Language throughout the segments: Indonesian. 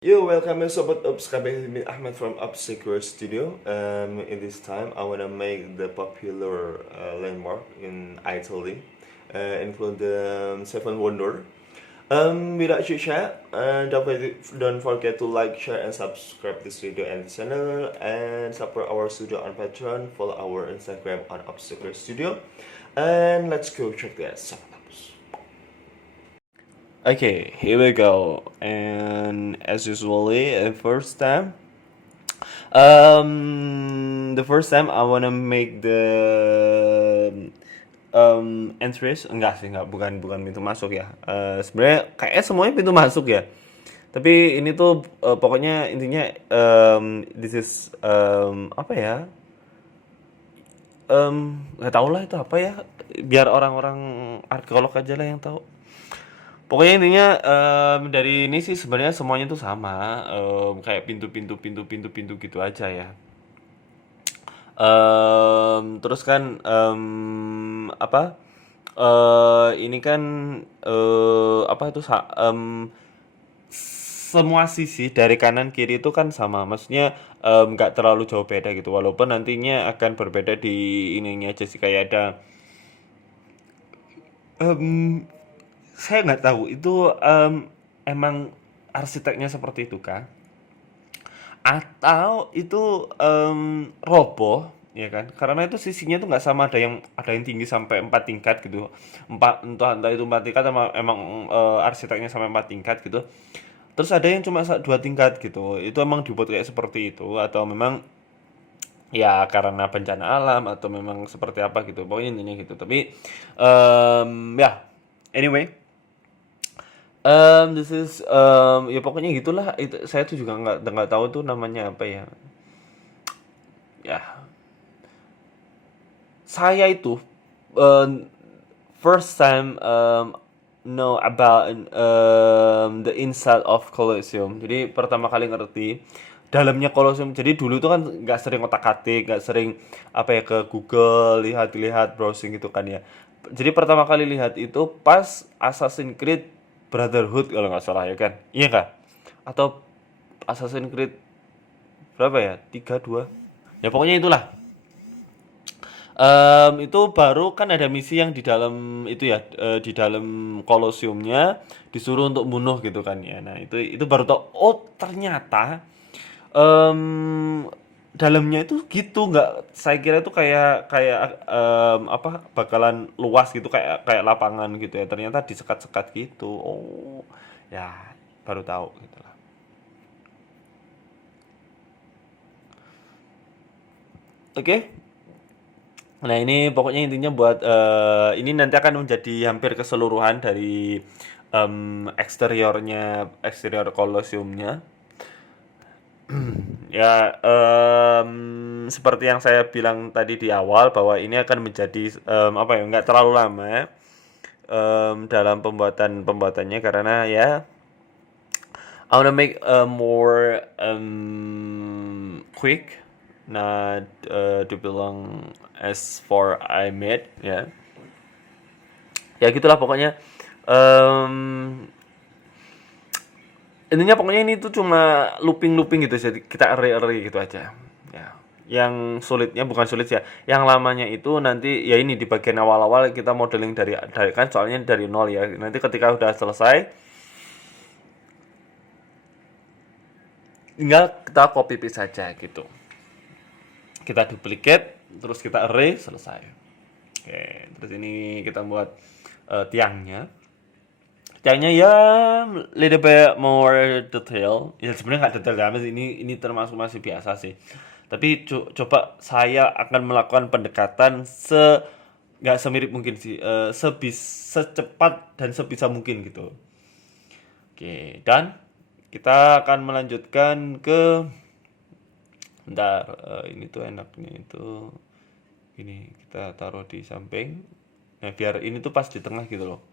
Yo, welcome Sobat Ops, kembali with me Ahmed from Ops Secure Studio. In this time, I wanna make the popular landmark in Italy, include the Seven Wonder. Without chit chat, don't forget to like, share, and subscribe this video and this channel, and support our studio on Patreon. Follow our Instagram on Ops Secure Studio, and let's go check this out. Okay, here we go. And as usually, the first time I wanna make the entries. Enggak sih, enggak, bukan pintu masuk ya. Sebenarnya kayaknya semuanya pintu masuk ya. Tapi ini tuh pokoknya intinya this is apa ya? Nggak tahu lah itu apa ya. Biar orang-orang arkeolog aja lah yang tahu. Pokoknya intinya dari ini sih sebenarnya semuanya tuh sama, kayak pintu gitu aja ya. Terus kan apa? Ini kan apa itu semua sisi dari kanan kiri itu kan sama, maksudnya nggak terlalu jauh beda gitu. Walaupun nantinya akan berbeda di ininya aja sih, kayak ada em, saya nggak tahu itu emang arsiteknya seperti itu kah? Atau itu roboh ya kan? Karena itu sisinya tuh nggak sama, ada yang tinggi sampai 4 tingkat gitu. Entah itu 4 tingkat sama emang arsiteknya sampai 4 tingkat gitu. Terus ada yang cuma 2 tingkat gitu. Itu emang dibuat kayak seperti itu atau memang ya karena bencana alam atau memang seperti apa gitu. Pokoknya intinya gitu. Tapi ya anyway, this is ya pokoknya gitulah. Itu saya tuh juga nggak tahu tuh namanya apa ya. Ya, saya itu um, first time know about the inside of Colosseum. Jadi pertama kali ngerti dalamnya Colosseum. Jadi dulu tuh kan nggak sering otak-atik, nggak sering apa ya ke Google lihat-lihat browsing gitu kan ya. Jadi pertama kali lihat itu pas Assassin's Creed Brotherhood kalau nggak salah ya kan. Iya nggak? Atau Assassin's Creed berapa ya? 3 2. Ya pokoknya itulah. Itu baru kan ada misi yang di dalam itu ya, di dalam kolosiumnya disuruh untuk bunuh gitu kan ya. Nah, itu baru tau, oh ternyata dalamnya itu gitu, nggak saya kira itu kayak kayak apa bakalan luas gitu kayak kayak lapangan gitu ya. Ternyata disekat-sekat gitu. Oh, ya baru tahu gitu lah. Oke. Nah ini pokoknya intinya buat ini nanti akan menjadi hampir keseluruhan dari eksterior kolosiumnya. Ya seperti yang saya bilang tadi di awal bahwa ini akan menjadi apa ya, nggak terlalu lama dalam pembuatannya karena ya I wanna make more quick, not dibilang as for I made ya. Ya gitulah pokoknya. Em, Intinya pokoknya ini tuh cuma looping-looping gitu, jadi kita array-array gitu aja. Ya. Yang sulitnya bukan sulit ya. Yang lamanya itu nanti ya ini di bagian awal-awal kita modeling dari kan soalnya dari nol ya. Nanti ketika udah selesai tinggal kita copy paste saja gitu. Kita duplicate, terus kita array, selesai. Oke, terus ini kita buat tiangnya. Tiangnya ya little bit more detail. Ya sebenarnya nggak detail banget sih. Ini termasuk masih biasa sih. Tapi coba saya akan melakukan pendekatan nggak semirip mungkin sih. Secepat dan sebisa mungkin gitu. Oke, dan kita akan melanjutkan ke bentar, ini tuh enaknya itu ini kita taruh di samping. Nah, biar ini tuh pas di tengah gitu loh.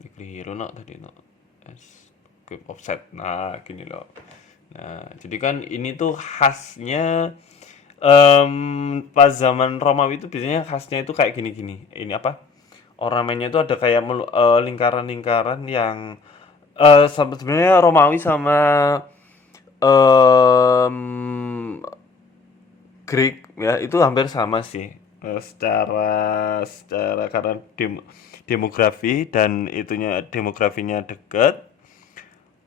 Ini keliru no tadi no. Keep offset. Nah, gini loh. Nah, jadi kan ini tuh khasnya pas zaman Romawi itu biasanya khasnya itu kayak gini-gini. Ini apa? Ornamennya itu ada kayak lingkaran-lingkaran yang sebenarnya Romawi sama em, Greek ya itu hampir sama sih. Secara secara karena demografi dan itunya demografinya dekat,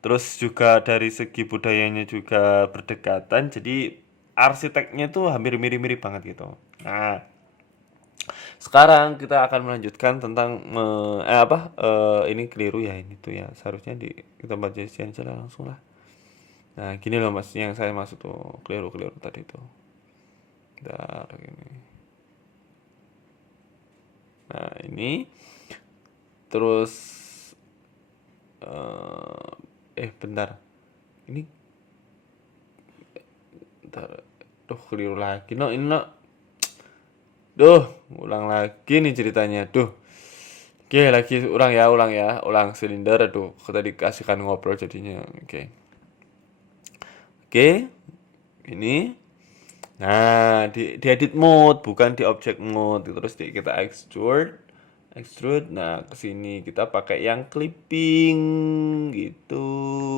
terus juga dari segi budayanya juga berdekatan, jadi arsiteknya tuh hampir mirip-mirip banget gitu. Nah, sekarang kita akan melanjutkan tentang ini keliru ya ini tuh ya seharusnya di kita baca aja langsung lah. Nah gini loh mas yang saya maksud tuh keliru tadi tuh. Bentar, ini. Nah ini terus bentar ini bentar duh keliru lagi no ini no duh ulang lagi nih ceritanya duh. Oke lagi ulang silinder aduh tadi kasihkan ngobrol jadinya oke ini. Nah, di edit mode, bukan di object mode. Terus kita extrude. Nah, ke sini kita pakai yang clipping gitu,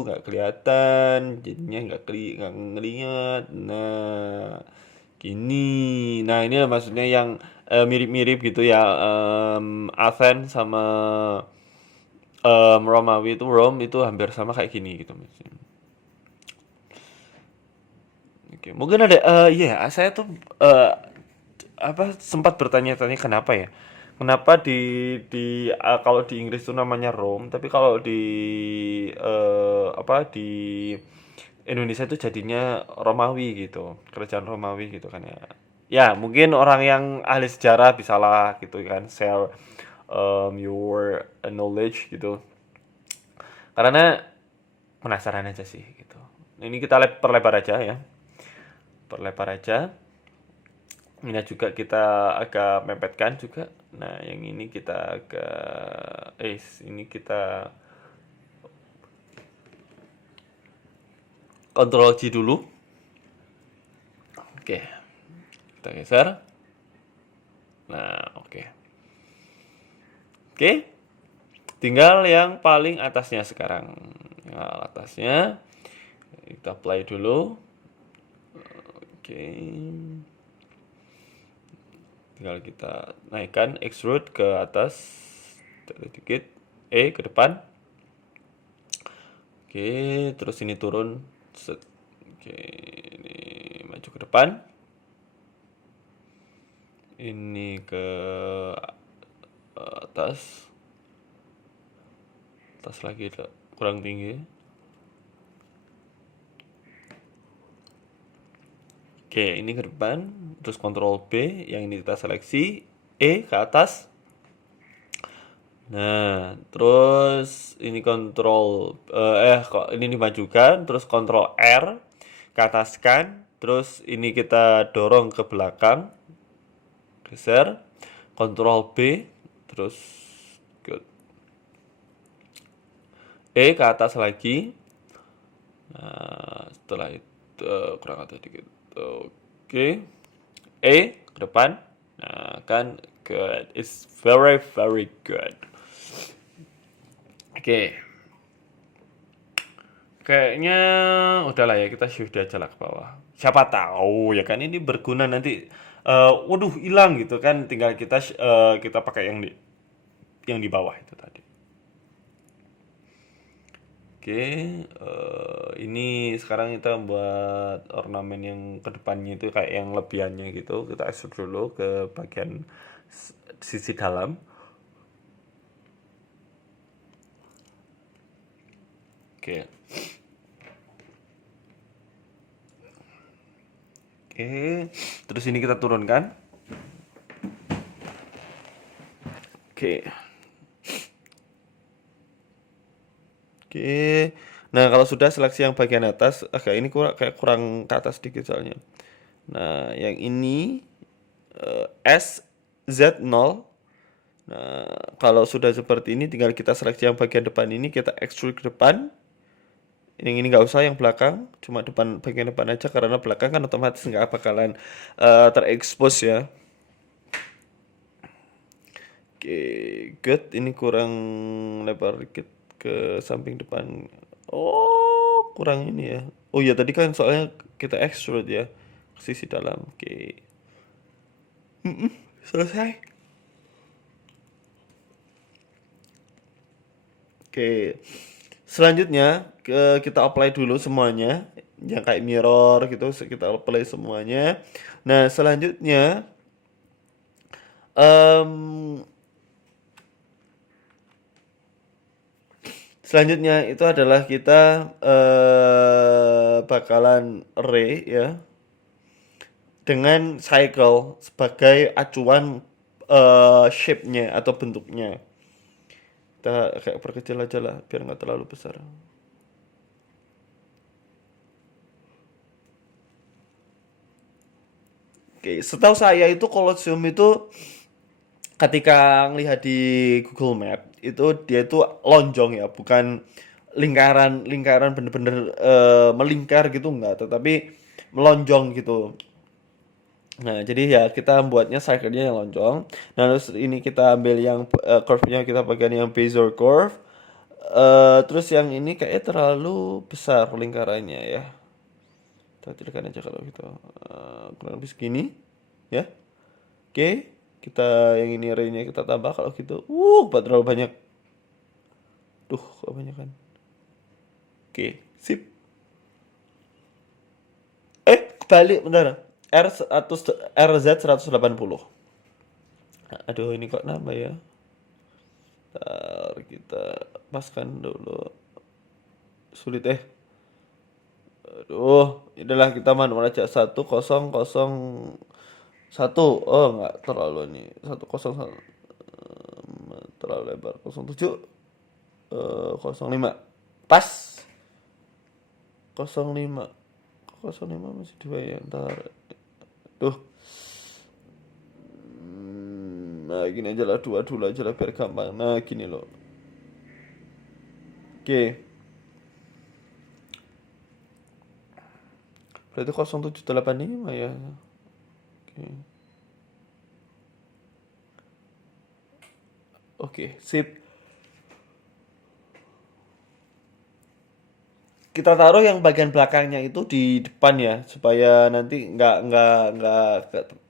nggak kelihatan, jadinya nggak ngeliat. Nah, gini. Nah, ini maksudnya yang mirip-mirip gitu ya, Athens sama Romawi itu Rome itu hampir sama kayak gini gitu maksudnya. Oke, mungkin ada iya saya tuh eh, sempat bertanya-tanya kenapa ya? Kenapa kalau di Inggris tuh namanya Rome, tapi kalau di Indonesia itu jadinya Romawi gitu, kerajaan Romawi gitu kan ya. Ya, mungkin orang yang ahli sejarah bisalah gitu kan share your knowledge gitu. Karena penasaran aja sih gitu. Ini kita perlebar aja ya. Perlebar aja. Ini juga kita agak mepetkan juga. Nah, yang ini kita agak ini kita Ctrl G dulu. Oke. Kita geser. Nah, oke. Oke. Tinggal yang paling atasnya sekarang. Yang atasnya kita play dulu. Oke. Tinggal kita naikkan extrude ke atas sedikit ke depan. Oke, terus ini turun. Oke, ini maju ke depan. Ini ke atas. Atas lagi kurang tinggi. Oke, ini ke depan, terus Ctrl B, yang ini kita seleksi, ke atas. Nah, terus ini ini dimajukan, terus Ctrl R ke ataskan, terus ini kita dorong ke belakang, geser, Ctrl B, terus ke atas lagi. Nah, setelah itu kurang atas dikit. Oke. Ke depan. Nah, kan good. It's very very good. Oke. Kayaknya udahlah ya kita shift aja lah ke bawah. Siapa tahu ya kan ini berguna nanti waduh hilang gitu kan tinggal kita pakai yang di bawah itu tadi. Oke, ini sekarang kita buat ornamen yang kedepannya itu kayak yang lebihannya gitu. Kita extrude dulu ke bagian sisi dalam. Oke. Oke, terus ini kita turunkan. Oke. Oke. Nah, kalau sudah seleksi yang bagian atas, agak ini kurang ke atas sedikit soalnya. Nah, yang ini SZ0. Nah, kalau sudah seperti ini tinggal kita seleksi yang bagian depan ini, kita extrude ke depan. Yang ini nggak usah yang belakang, cuma bagian depan aja karena belakang kan otomatis nggak bakalan terekspos ya. Oke, good. Ini kurang lebar dikit ke samping depan. Oh, kurang ini ya. Oh iya tadi kan soalnya kita extrude ya ke sisi dalam. Oke. Selesai. Oke. Selanjutnya kita apply dulu semuanya yang kayak mirror gitu kita apply semuanya. Nah, em, selanjutnya itu adalah kita bakalan array ya dengan cycle sebagai acuan shape-nya atau bentuknya. Kita kayak perkecil aja lah biar nggak terlalu besar. Oke, setahu saya itu Colosseum itu ketika ngelihat di Google Map itu dia itu lonjong ya, bukan lingkaran bener-bener melingkar gitu enggak, tetapi melonjong gitu. Nah, jadi ya kita buatnya circle-nya yang lonjong. Nah, terus ini kita ambil yang curve-nya kita pakai yang Bezier curve. Terus yang ini kayaknya terlalu besar lingkarannya ya. Kita kecilkan aja kalau gitu. Kurang lebih segini ya. Oke, kita yang ini array-nya kita tambah kalau gitu. Terlalu banyak. Duh, kok banyak kan. Oke, sip. Balik bentar. RZ 180. Aduh, ini kok nambah ya. Ntar kita paskan dulu. Sulit Aduh, adalah kita manual aja 1001. Oh, nggak terlalu nih. 101 terlalu lebar. 07 05. Pas. 05. 05 masih dua ya. Ntar. Tuh. Nah, gini aja lah. Dua dulu aja lah biar gampang. Nah, gini loh. Oke. Berarti 0785 ya. Oke. Oke, sip. Kita taruh yang bagian belakangnya itu di depan ya, supaya nanti nggak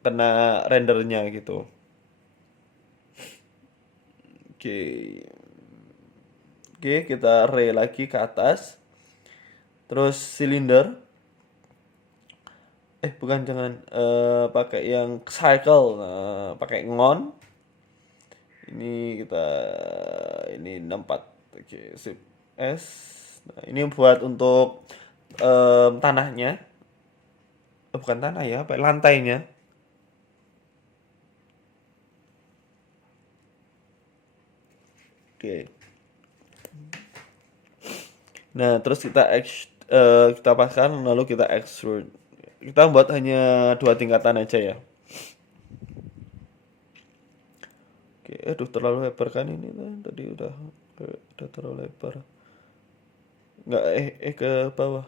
kena rendernya gitu. Oke, oke kita array lagi ke atas, terus silinder. Bukan jangan pakai yang cycle, pakai ngon. Ini kita ini 64. Oke, sip. S. Nah, ini buat untuk tanahnya. Bukan tanah ya, apa lantainya. Oke. Nah, terus kita paskan lalu kita extrude. Kita buat hanya 2 tingkatan aja ya. Oke, aduh terlalu lebar kan ini tadi udah terlalu lebar. Nggak ke bawah.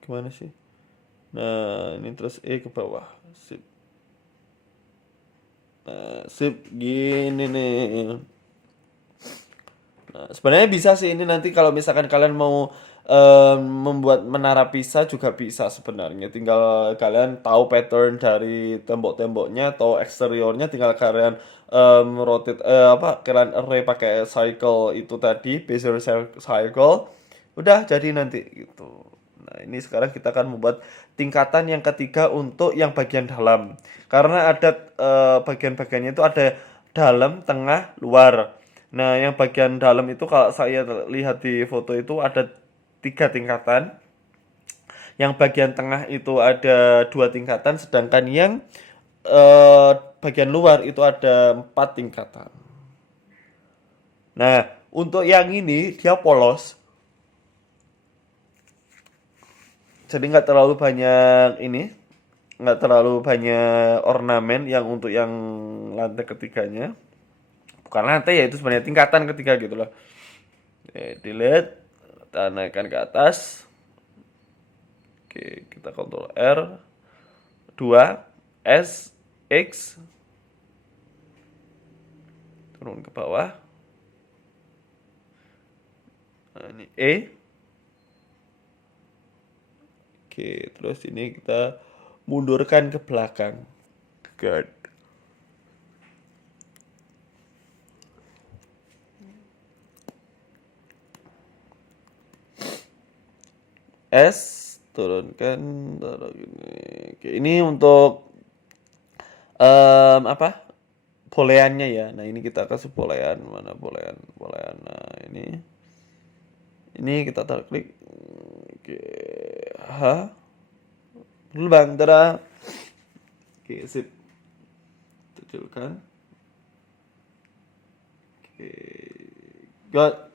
Gimana sih? Nah, ini terus ke bawah. Sip. Nah, sip gini nih. Nah, sebenarnya bisa sih ini nanti kalau misalkan kalian mau membuat menara pisah juga bisa sebenarnya. Tinggal kalian tahu pattern dari tembok-temboknya atau eksteriornya, tinggal kalian rotate kalian array pakai cycle itu tadi, Bezier cycle. Udah jadi nanti gitu. Nah, ini sekarang kita akan membuat tingkatan yang ketiga untuk yang bagian dalam. Karena ada bagian-bagiannya itu ada dalam, tengah, luar. Nah, yang bagian dalam itu kalau saya lihat di foto itu ada 3 tingkatan. Yang bagian tengah itu ada 2 tingkatan, sedangkan yang bagian luar itu ada 4 tingkatan. Nah, untuk yang ini dia polos, jadi nggak terlalu banyak ornamen yang untuk yang lantai ketiganya. Bukan lantai ya, itu sebenarnya tingkatan ketiga gitu loh. Delete, kita naikkan ke atas. Oke, kita Ctrl R 2 S X, turun ke bawah. Nah, ini Oke, terus ini kita mundurkan ke belakang. Good. S turunkan, taruh gini. Oke, ini untuk apa? Poleannya ya. Nah, ini kita kasih polean mana polean polean. Nah, ini kita taruh klik. Oke. H dulu bang, tada. Oke, sip. Kecilkan. Oke. Got.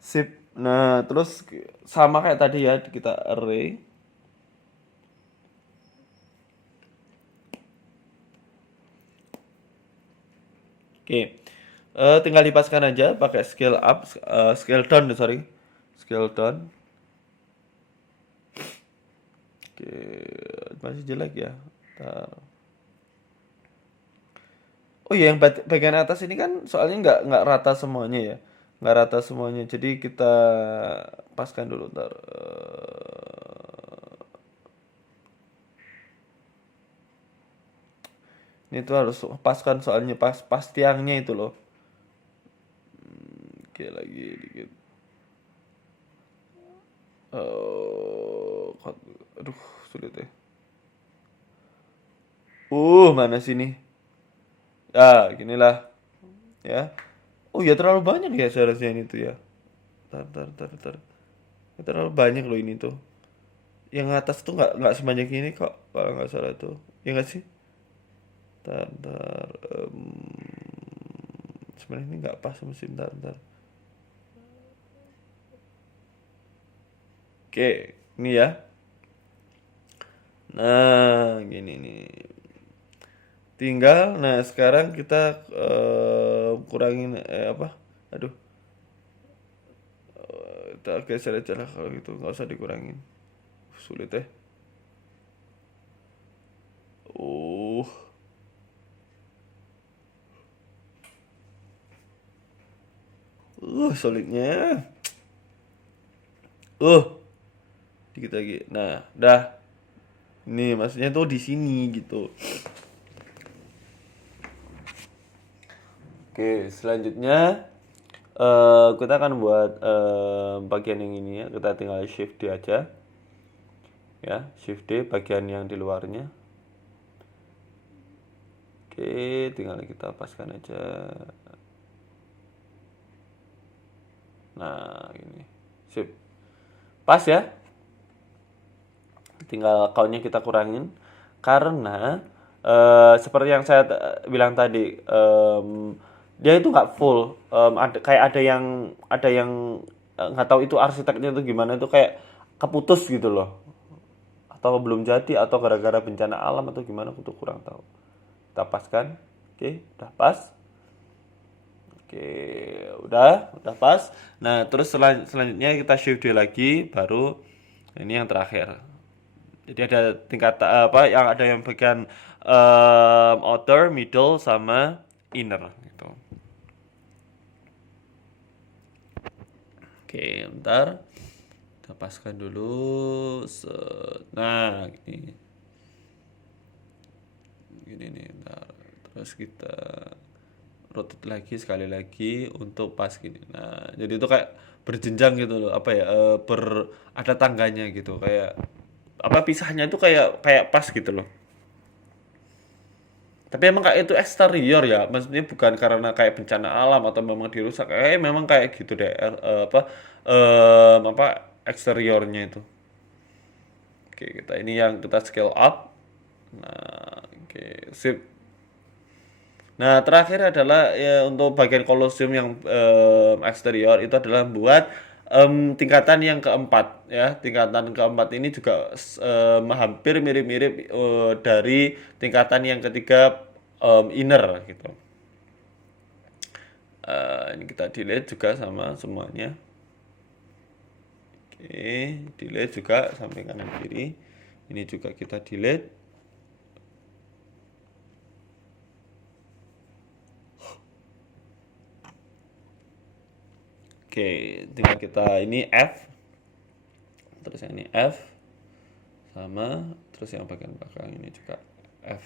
Sip. Nah, terus sama kayak tadi ya, kita array. Oke. Tinggal dipaskan aja pakai scale up, scale down, sorry. Scale down. Oke, masih jelek ya. Ntar. Oh iya, yang bagian atas ini kan soalnya nggak rata semuanya ya, nggak rata semuanya. Jadi kita paskan dulu ntar. Ini tuh harus paskan soalnya pas tiangnya itu loh. Oke lagi dikit. Aduh sulit ya. Mana sini? Ah, ginilah ya. Oh ya terlalu banyak ya seharusnya ini tuh ya. Tar. Ya, terlalu banyak loh ini tuh. Yang atas tuh nggak sebanyak ini kok kalau nggak salah tuh. Ya nggak sih? Tar. Sebenarnya ini nggak pas sama sih. Tar. Oke, ini ya. Nah, gini nih. Tinggal, nah sekarang kita kurangin apa? Aduh, kita geser aja lah kalau gitu, nggak usah dikurangin. Sulit ya. Uh, sulitnya. Uh, dikit lagi. Nah, dah. Ini maksudnya tuh di sini gitu. Oke, selanjutnya kita akan buat bagian yang ini ya. Kita tinggal shift D aja. Ya, shift D bagian yang di luarnya. Oke, tinggal kita paskan aja. Nah, ini. Sip. Pas ya. Tinggal count-nya kita kurangin. Karena seperti yang saya bilang tadi, dia itu nggak full. Kayak ada yang nggak tahu itu arsiteknya itu gimana, itu kayak keputus gitu loh. Atau belum jadi atau gara-gara bencana alam atau gimana, aku tuh kurang tahu. Kita paskan. Oke, udah pas. Oke, udah pas. Nah, terus selanjutnya kita shift D lagi, baru ini yang terakhir. Jadi ada tingkat apa yang ada yang bagian outer, middle sama inner gitu. Oke, bentar. Kita paskan dulu. Nah, gini nih, bentar. Terus kita rotate lagi sekali lagi untuk pas gini. Nah, jadi itu kayak berjenjang gitu loh, apa ya? Ada tangganya gitu, kayak apa pisahnya itu kayak kayak pas gitu loh. Tapi emang kayak itu eksterior ya, maksudnya bukan karena kayak bencana alam atau memang dirusak. Memang kayak gitu deh, apa eksteriornya itu. Oke, ini yang kita scale up. Nah, oke, sip. Nah, terakhir adalah ya, untuk bagian kolosium yang eksterior itu adalah buat tingkatan yang keempat ya. Tingkatan keempat ini juga hampir mirip-mirip dari tingkatan yang ketiga, inner gitu. Ini kita delete juga sama semuanya. Oke, delete juga samping kanan kiri. Ini juga kita delete. Oke, tinggal kita ini F terus yang ini F sama, terus yang bagian belakang ini juga F.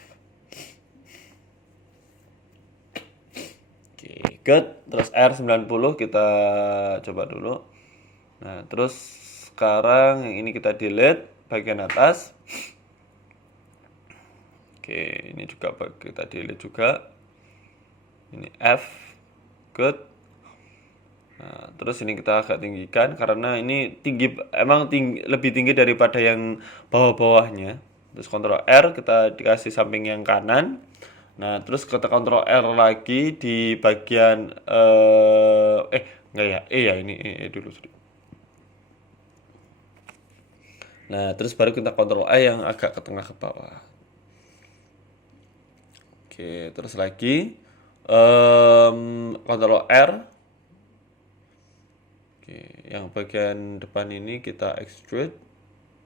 Oke, good. Terus R90 kita coba dulu. Nah, terus sekarang yang ini kita delete bagian atas. Oke, ini juga kita delete juga. Ini F, good. Nah, terus ini kita agak tinggikan karena ini tinggi, emang tinggi, lebih tinggi daripada yang bawah-bawahnya. Terus Ctrl R kita dikasih samping yang kanan. Nah, terus kita Ctrl R lagi di bagian enggak ya, ya ini dulu. Nah, terus baru kita Ctrl A yang agak ke tengah ke bawah. Oke, terus lagi Ctrl R. Oke, yang bagian depan ini kita extrude.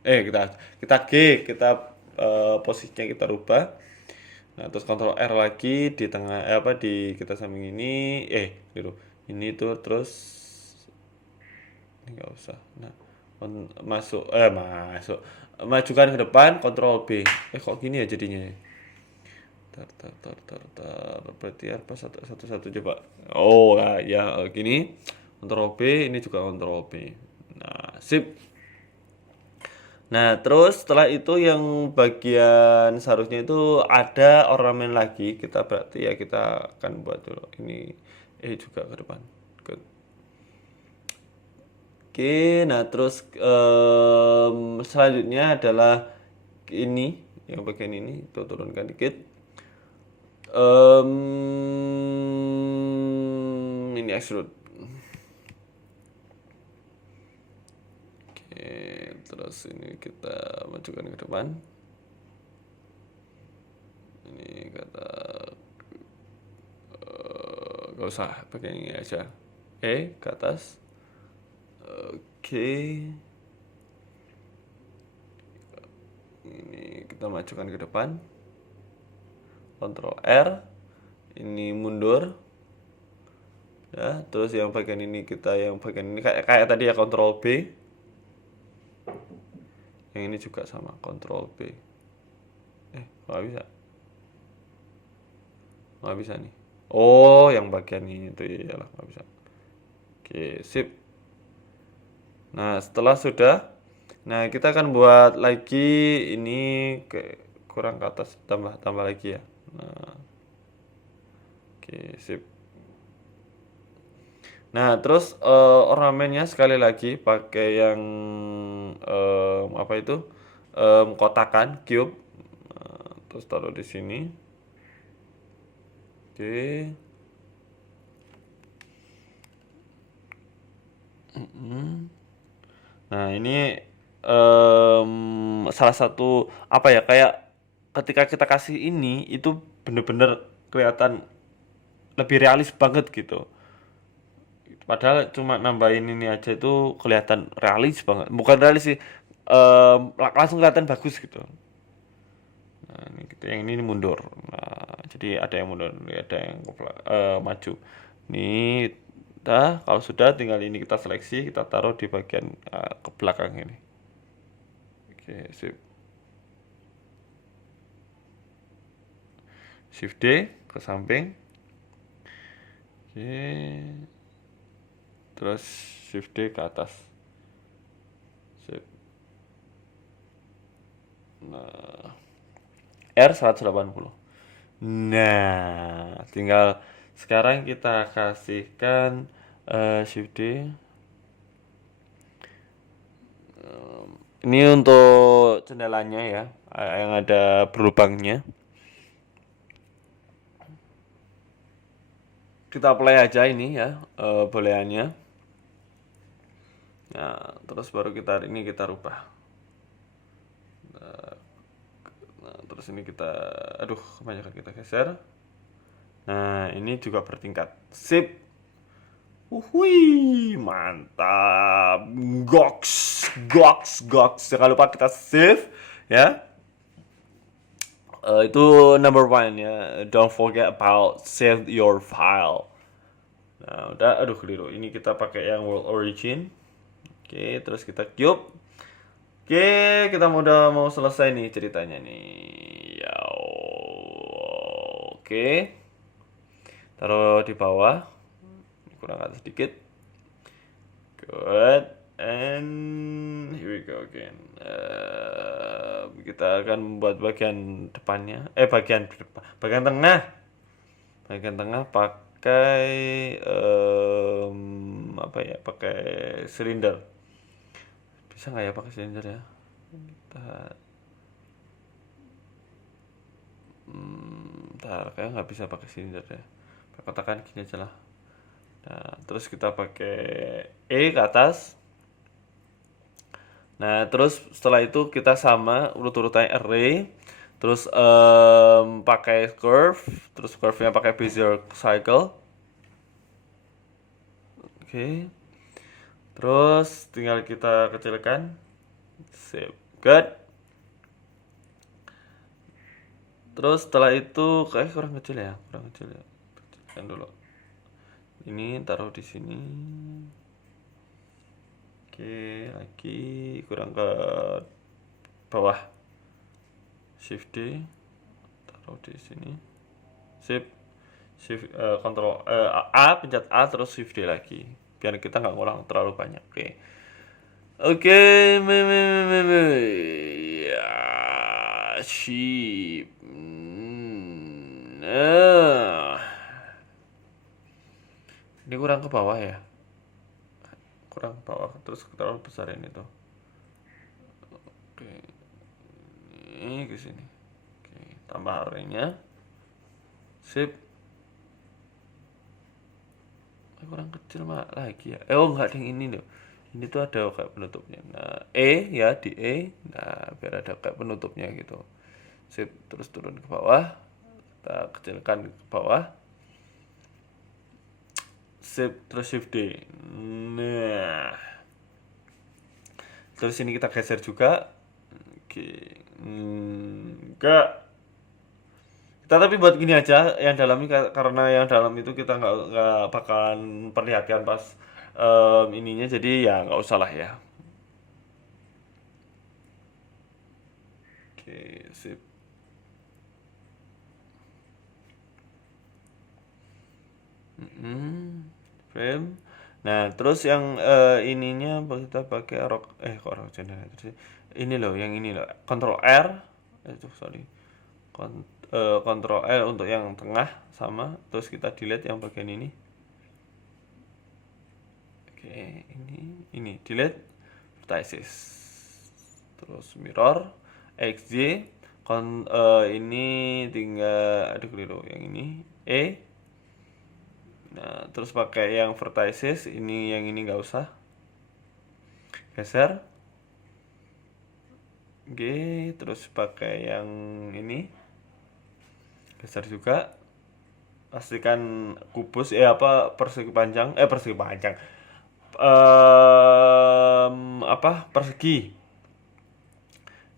Kita G, kita posisinya kita rubah. Nah, terus Ctrl R lagi di tengah di kita samping ini, gitu. Ini tuh terus ini enggak usah. Nah, masuk majukan ke depan Ctrl B. Kok gini ya jadinya? Berarti apa satu coba. Oh, nah, ya gini. Ctrl B, ini juga Ctrl B. Nah, sip. Nah, terus setelah itu yang bagian seharusnya itu ada ornamen lagi. Kita berarti ya kita akan buat dulu. Ini juga ke depan. Good. Oke, nah terus selanjutnya adalah ini, yang bagian ini, itu turunkan dikit. Ini extrude. Oke, terus ini kita majukan ke depan. Ini kata gak usah, pakai ini aja. Ke atas. Oke. Ini kita majukan ke depan. Ctrl R. Ini mundur. Ya, terus yang bagian ini kayak tadi ya Ctrl B. Yang ini juga sama Ctrl B. Nggak bisa. Nggak bisa nih. Oh, yang bagian ini tuh iyalah nggak bisa. Oke, sip. Nah, setelah sudah, nah kita akan buat lagi ini kurang ke atas, tambah lagi ya. Nah, oke, sip. Nah, terus ornamennya sekali lagi pakai yang kotakan cube. Nah, terus taruh di sini. Oke. Nah, ini salah satu kayak ketika kita kasih ini itu bener-bener kelihatan lebih realis banget gitu. Padahal cuma nambahin ini aja itu kelihatan realis banget. Bukan realis sih, langsung kelihatan bagus gitu. Nah, ini gitu, yang ini mundur. Nah, jadi ada yang mundur, ada yang maju. Ini kalau sudah tinggal ini kita seleksi, kita taruh di bagian ke belakang ini. Oke, sip. Shift D ke samping. Oke. Terus Shift D ke atas. Sip. Nah, R 180. Nah, tinggal sekarang kita kasihkan Shift D. Ini untuk jendelanya ya, yang ada berlubangnya. Kita play aja ini ya, bolehannya. Nah, terus baru kita rubah. Nah, terus ini kebanyakan kita geser. Nah, ini juga bertingkat. Sip. Mantap. Goks. Jangan lupa kita save ya. Itu number 1 ya. Don't forget about save your file. Nah, udah, keliru. Ini kita pakai yang world origin. Oke, terus kita cube. Oke, kita udah mau selesai nih ceritanya nih. Ya, oke. Taruh di bawah, kurang atas sedikit. Good. And here we go again. Kita akan membuat bagian depannya, bagian depan, bagian tengah, pakai apa ya? Pakai silinder. Bisa nggak ya pakai silinder ya? Kita, ntar kayak nggak bisa pakai silinder ya. Katakan gini aja lah. Nah, terus kita pakai E ke atas. Nah, terus setelah itu kita sama urut-urutannya array, terus pakai curve, terus curve-nya pakai Bezier cycle. Oke. Terus tinggal kita kecilkan. Save. Good. Terus setelah itu kayak kurang kecil ya, Kecilkan dulu. Ini taruh di sini. Oke, lagi kurang ke bawah. Shift D, taruh di sini. Shift Control A, pencet A terus Shift D lagi. Biar kita nggak ngulang terlalu banyak. Oke, ya, sheep. Nah, ini kurang ke bawah ya. Kurang ke bawah, terus terlalu besarin itu. Oke, ini ke sini. Oke, tambah array-nya. Sip. Kurang kecil mak lagi ya. Oh enggak, yang ini loh. Ini tuh ada kayak penutupnya. Nah, ya di E. Nah, biar ada kayak penutupnya gitu. Sip, terus turun ke bawah. Kita kecilkan ke bawah. Sip, terus Shift D. Nah, terus ini kita geser juga. Oke. Enggak. Kita tapi buat gini aja, yang dalam ini karena yang dalam itu kita nggak bakalan perlihatkan pas ininya, jadi ya nggak usah lah ya. Oke, sip. Frame. Nah, terus yang ininya kita pakai kok rock generator sih. Ini loh, yang ini loh. Control R. Sorry. Control L untuk yang tengah sama. Terus kita delete yang bagian ini. Oke, ini delete vertices. Terus mirror XY. Ini tinggal ada keliru yang ini Nah, terus pakai yang vertices, yang ini nggak usah. Geser. Oke, terus pakai yang ini. Geser juga. Pastikan kubus persegi panjang, persegi panjang. Persegi.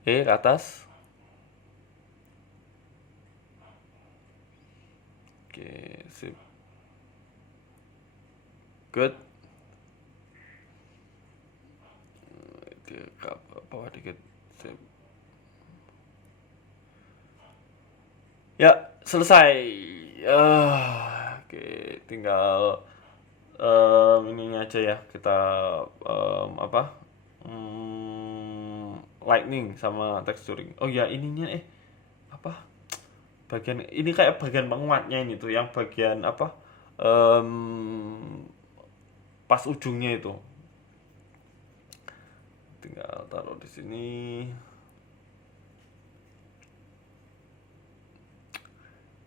Ke atas. Oke, sip. Good. Ke bawah dikit. Sip. Ya, selesai. Oke, tinggal ininya aja ya. Kita lightning sama texturing. Oh ya, ininya apa? Bagian ini kayak bagian penguatnya ini tuh, yang bagian pas ujungnya itu. Tinggal taruh di sini.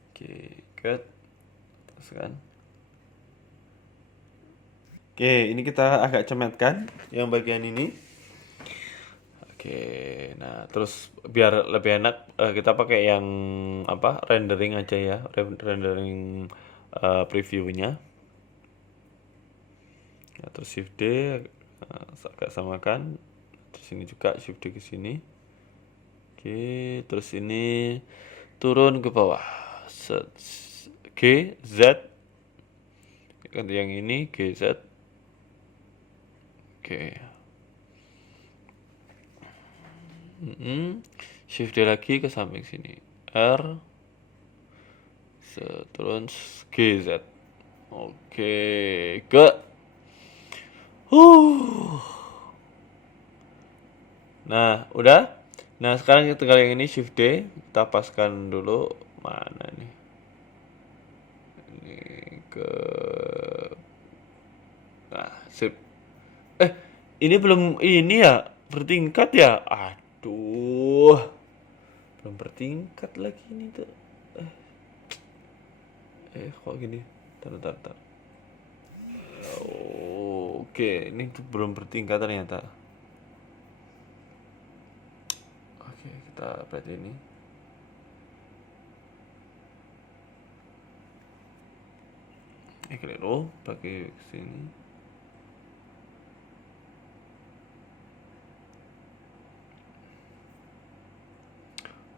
Oke, good. Terus kan. Oke, ini kita agak cemetkan yang bagian ini. Oke, nah terus biar lebih enak kita pakai yang rendering aja ya, rendering previewnya. Ya, terus Shift D, agak samakan. Terus ini juga Shift D ke sini. Oke, terus ini turun ke bawah. G, Z. Yang ini G, Z. Oke. Shift D lagi ke samping sini. R turun G Z. Oke, ke. Nah, udah. Nah, sekarang kita tinggal yang ini Shift D, kita paskan dulu. Mana nih? Ini ke. Nah, sip. Ini belum ini ya, bertingkat ya. Aduh. Belum bertingkat lagi ini tuh. Kok gini? Tar. Oke, ini tuh belum bertingkat ternyata. Oke, kita berarti ini. Keliru, pakai sini.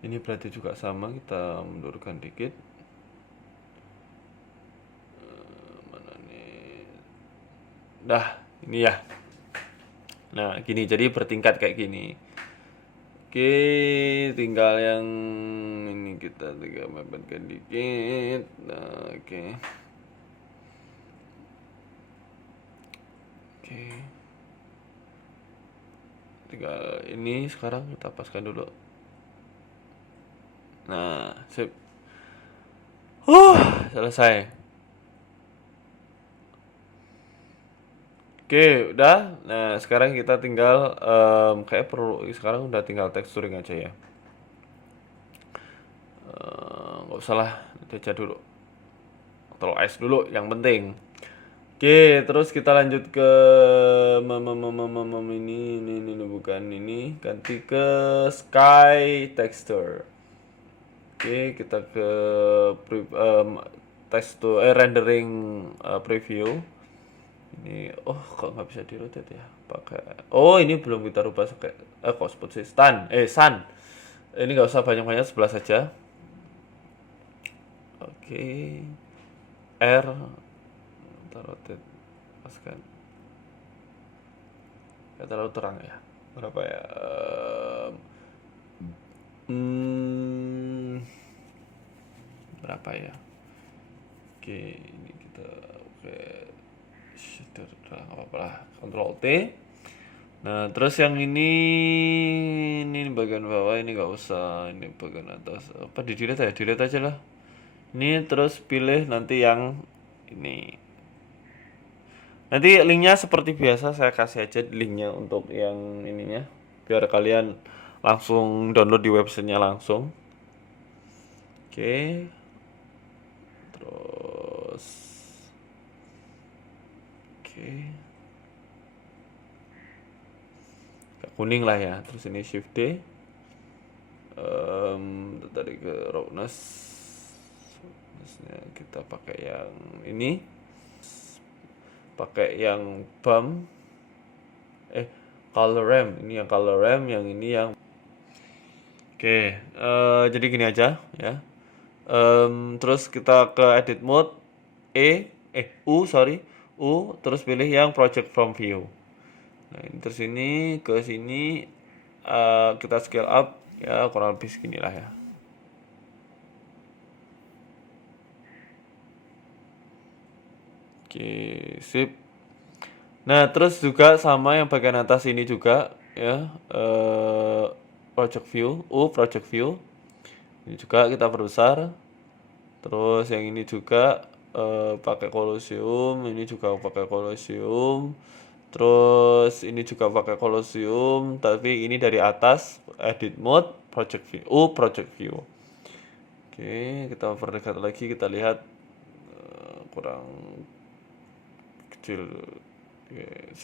Ini berarti juga sama, kita mundurkan dikit. Mana nih? Dah, ini ya. Nah, gini, jadi bertingkat kayak gini. Oke, tinggal yang ini kita tinggal mepetkan dikit. Nah, oke. Tinggal ini sekarang kita paskan dulu. Nah, sip. Selesai. Oke, udah. Nah, sekarang kita tinggal kayak perlu sekarang udah tinggal texturing aja ya. Nggak usah lah, aja dulu. Control S dulu yang penting. Oke, terus kita lanjut ke ini bukan ini, ganti ke sky texture. Oke, kita ke tekstur rendering preview. Ini kok nggak bisa di rotate ya? Pakai ini belum kita rubah kok sebut sih sun. Ini nggak usah banyak-banyak, sebelah saja. Oke. R kita rotate paskan. Ya terlalu terang ya. Berapa ya? Berapa ya? Oke, ini kita udah nggak apa-apa lah. Ctrl T. Nah, terus yang ini bagian bawah ini nggak usah, ini bagian atas. Apa di delete ya? Delete aja lah. Ini terus pilih nanti yang ini. Nanti linknya seperti biasa saya kasih aja linknya untuk yang ininya, biar kalian langsung download di websitenya langsung. Oke. Terus oke. Kuning lah ya. Terus ini Shift D. Tadi ke roughness. Kita pakai yang ini. Pakai yang bump. Color ramp. Ini yang color ramp, yang ini yang. Oke, jadi gini aja ya. Terus kita ke edit mode U, terus pilih yang project from view. Nah, ini terus ini ke sini kita scale up ya, kurang lebih segini lah ya. Oke, sip. Nah, terus juga sama yang bagian atas ini juga ya, project view. Ini juga kita perbesar. Terus yang ini juga pakai Colosseum, ini juga pakai Colosseum. Terus ini juga pakai Colosseum, tapi ini dari atas edit mode project view. Oke, kita perdekat lagi, kita lihat kurang kecil. Oke,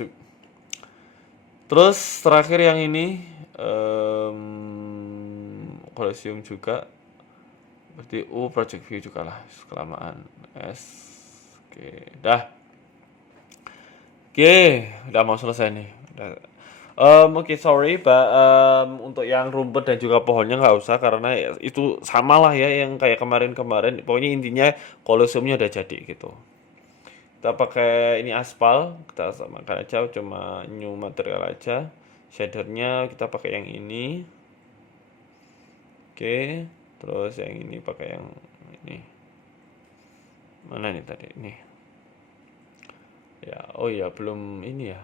terus terakhir yang ini Colosseum juga, berarti project view juga lah, kelamaan. Oke, udah mau selesai nih. Oke, sorry, untuk yang rumput dan juga pohonnya nggak usah, karena itu sama lah ya yang kayak kemarin-kemarin. Pokoknya intinya Colosseumnya udah jadi gitu. Kita pakai ini aspal, kita samakan aja, cuma new material aja. Shadernya kita pakai yang ini. Oke, terus yang ini pakai yang ini. Mana nih tadi? Ini. Ya, oh ya, belum ini ya.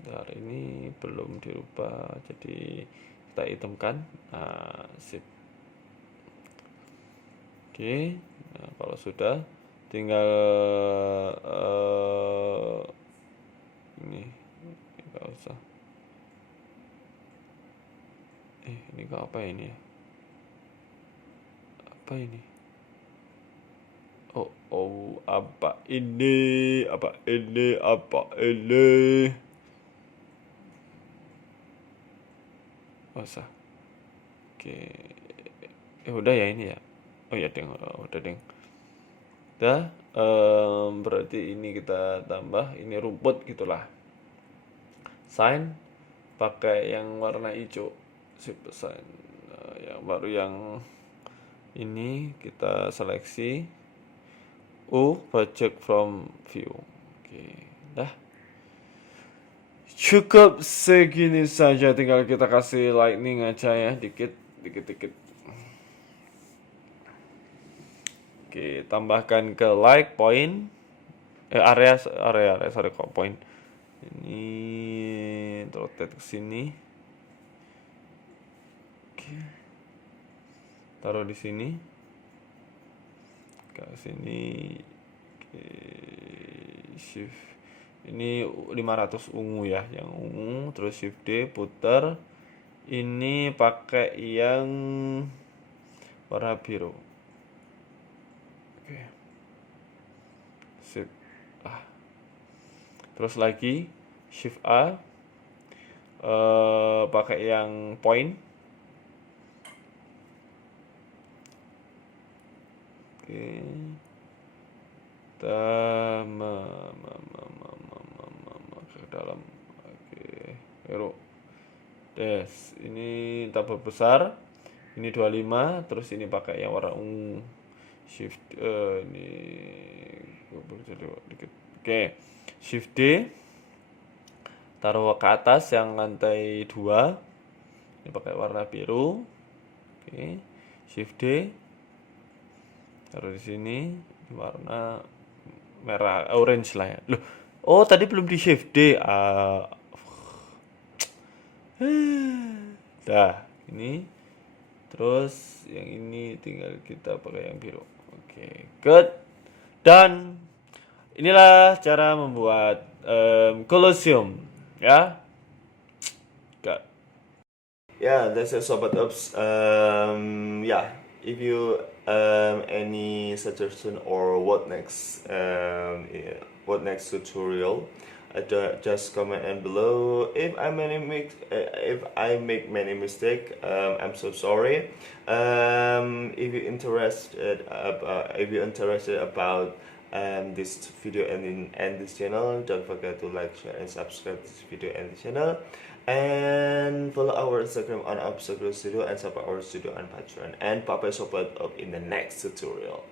Bentar, ini belum dirubah, jadi kita hitamkan. Nah, sip. Oke, nah, kalau sudah tinggal ini nggak usah. Ini kok apa ini ya? Apa ini? Oh, apa ini? Apa ini? Apa ini? Usah. Oke. Udah ya ini ya. Oh ya, deng. Udah, deng. Udah. Berarti ini kita tambah ini rumput gitulah. Sign pakai yang warna hijau. Sip, sign. Yang baru yang ini kita seleksi. Project from view. Oke, dah. Cukup segini saja, tinggal kita kasih lightning aja ya, dikit. Oke, tambahkan ke like point, area, sorry kok point. Ini rotate ke sini. Oke, taruh di sini. Ke sini. Oke, shift. Ini 500 ungu ya, yang ungu, terus shift D putar. Ini pakai yang warna biru. Oke. Sip. Terus lagi shift A, pakai yang point. Oke. Kita ke dalam. Oke, hero. Des, ini tabel besar. Ini 25, terus ini pakai yang warna ungu. Shift ini dikit. Oke. Shift D. Taruh ke atas yang lantai 2. Ini pakai warna biru. Oke. Shift D. Taruh di sini warna merah, orange lah ya. Loh, oh tadi belum di shift D. Dah, ini. Terus yang ini tinggal kita pakai yang biru. Oke, good. Dan inilah cara membuat Colosseum, ya. Good. Yeah, that's it, Sobat Ups. Yeah, if you any suggestion or what next tutorial, just comment and below. If I make many mistake, I'm so sorry. If you're interested about this video and this channel, don't forget to like, share, and subscribe this video and the channel, and follow our Instagram on Upcycle Studio, and support our studio on Patreon, and Papa Sobat Up in the next tutorial.